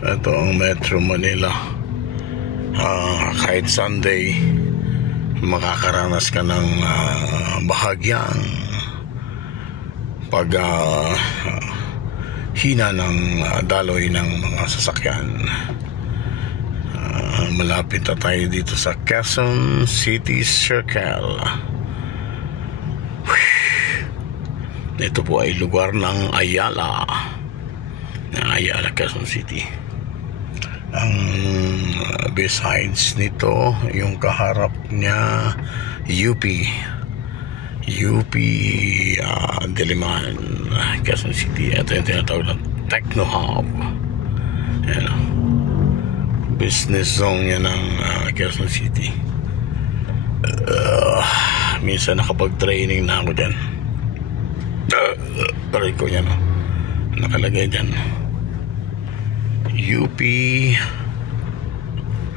Ito ang Metro Manila. Kahit Sunday, makakaranas ka ng bahagyang pag hina ng daloy ng mga sasakyan. Malapit na tayo dito sa Quezon City Circle. Ito po ay lugar ng Ayala, Quezon City. Ang besides nito, yung kaharap niya, UP Diliman, Quezon City. Ito yung tinatawag na Techno Hub. Business zone yan ng Quezon City. Minsan nakapag-training na ako dyan. Paray ko yan, nakalagay dyan, UP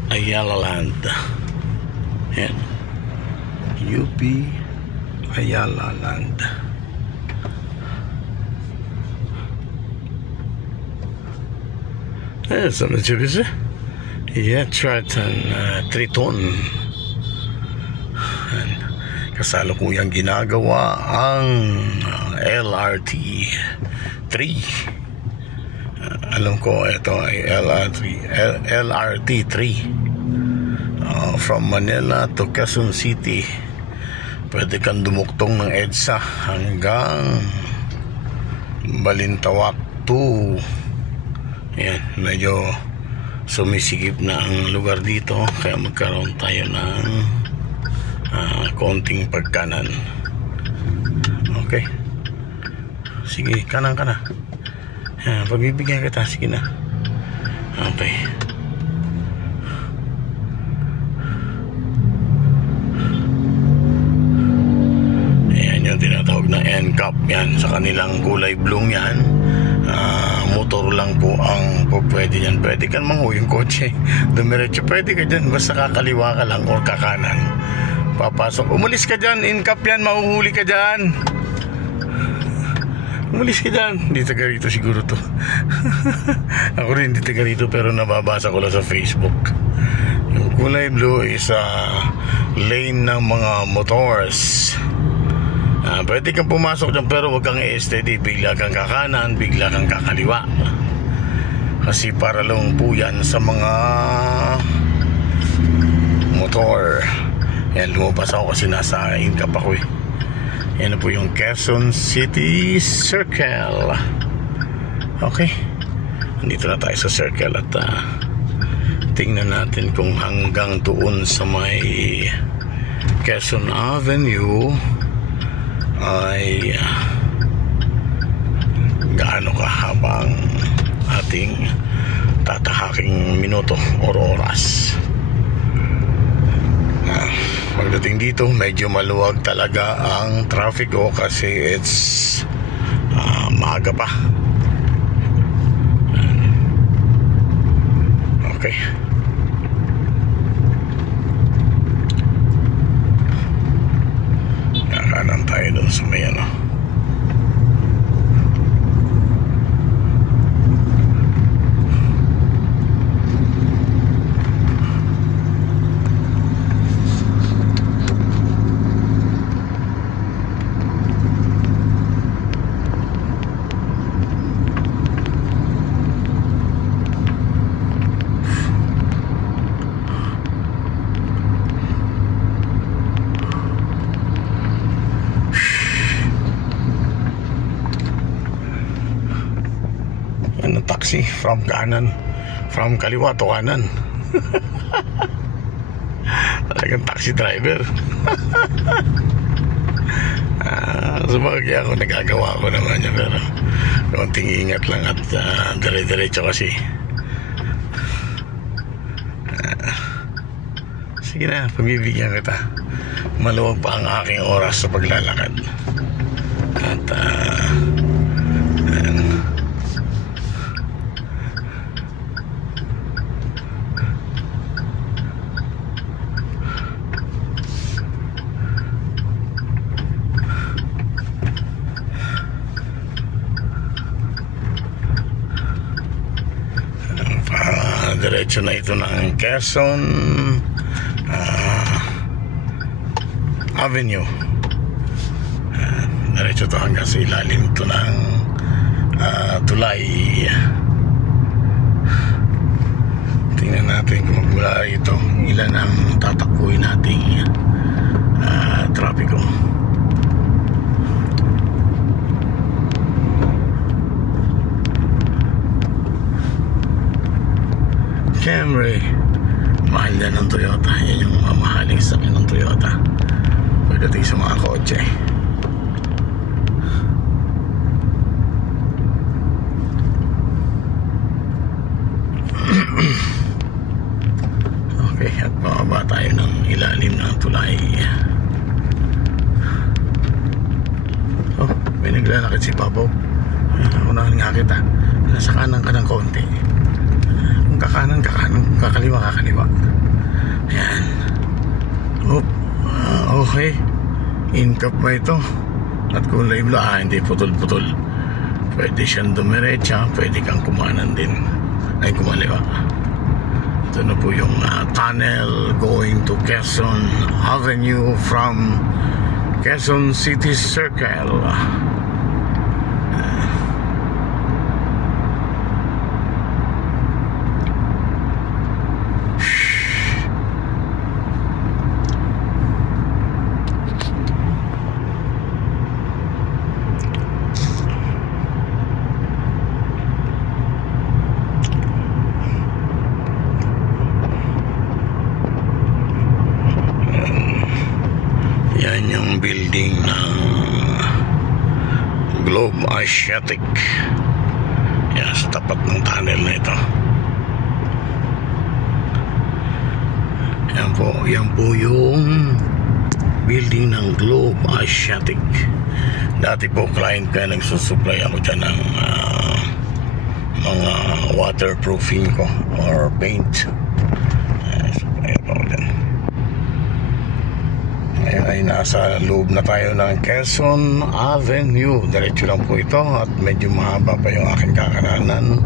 Ayala Land. Yan, UP Ayala Land. So medyo busy. Yeah, Triton. Kasalukuyang ginagawa ang LRT 3. Alam ko ito ay LRT 3 from Manila to Quezon City. Pwede kang dumuktong ng EDSA hanggang Balintawak 2. Yan, medyo sumisigip na ang lugar dito, kaya magkaroon tayo ng konting pagkanan. Okay, sige, kanan ka na. Pagbibigyan kita, sige na. Okay. Ayan yung tinatawag na NCAP. Yan, sa kanilang kulay blue yan. Motor lang po ang pwede yan. Pwede kang manguyong kotse, dumiretso, pwede ka dyan, basta kakaliwa ka lang or kakanan, papasok. Umalis ka dyan, NCAP yan, mahuhuli ka dyan. Umalis ka dyan. Hindi taga rito siguro to. Ako rin hindi taga rito, pero nababasa ko lang sa Facebook. Yung kulay blue is lane ng mga motors. Pwede kang pumasok dyan, pero huwag kang i-steady. Bigla kang kakanan, bigla kang kakaliwa, kasi para lang po yan sa mga motor. Yan, lumabas ako kasi nasa NCAP ako eh. Yan po yung Quezon City Circle. Okay, nandito na tayo sa circle at tingnan natin kung hanggang doon sa may Quezon Avenue ay gaano kahabang ating tatahaking minuto or oras. Pagdating dito, medyo maluwag talaga ang traffic kasi it's maaga pa. Okay, kakanan tayo dun sa may taxi from kanan, from kaliwa to kanan. Talagang taxi driver. Sabagay ako, nagagawa ko naman yan, pero konting ingat lang at dire-diretso kasi. Sige na, pagbibigyan kita. Maluwag pa ang aking oras sa paglalakad. At diretso na ito ng Quezon Avenue. Diretso to hanggang sa ilalim ito ng tulay. Tingnan natin kung magmula ito ilan ang tatakbuhin nating trapiko. Camry, mahal na ng Toyota. Yan yung mamahaling sakin ng Toyota pagdating sa mga kotse. Okay, at bababa tayo ng ilalim ng tulay. Oh, may naglalakad si Papaw. Unahan nga kita. Nasa kanan ka ng konti. Kung kakanan, kung kakaliwa. Ayan. Oh, okay. In-cap ba ito? At kung live hindi putol-putol. Pwede siyang dumiretsa, pwede kang kumanan din. Ay, kumaliwa. Ito na po yung tunnel going to Quezon Avenue from Quezon City Circle. Yan yung building ng Globe Asiatic. Yan sa tapat ng tunnel na ito. Yan po yung building ng Globe Asiatic. Dati po client ka, nagsusupply ako dyan ng mga waterproofing ko or paint. Supply ako dyan. Ngayon ay nasa loob na tayo ng Quezon Avenue. Diretso lang po ito at medyo mahaba pa yung aking kakaranan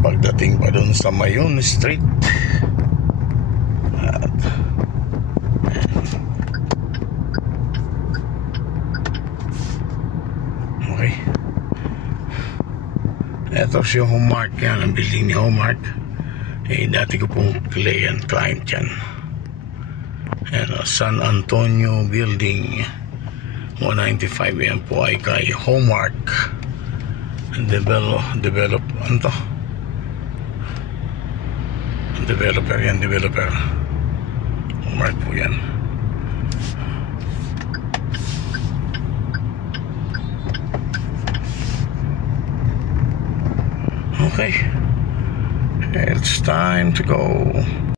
pagdating pa dun sa Mayon Street. At okay, ito si Hallmark. Yan ang building ni Hallmark. Dati ko pong client yan. San Antonio Building 195. Yan po ay kay Hallmark developer yan. Hallmark po yan. Okay, it's time to go.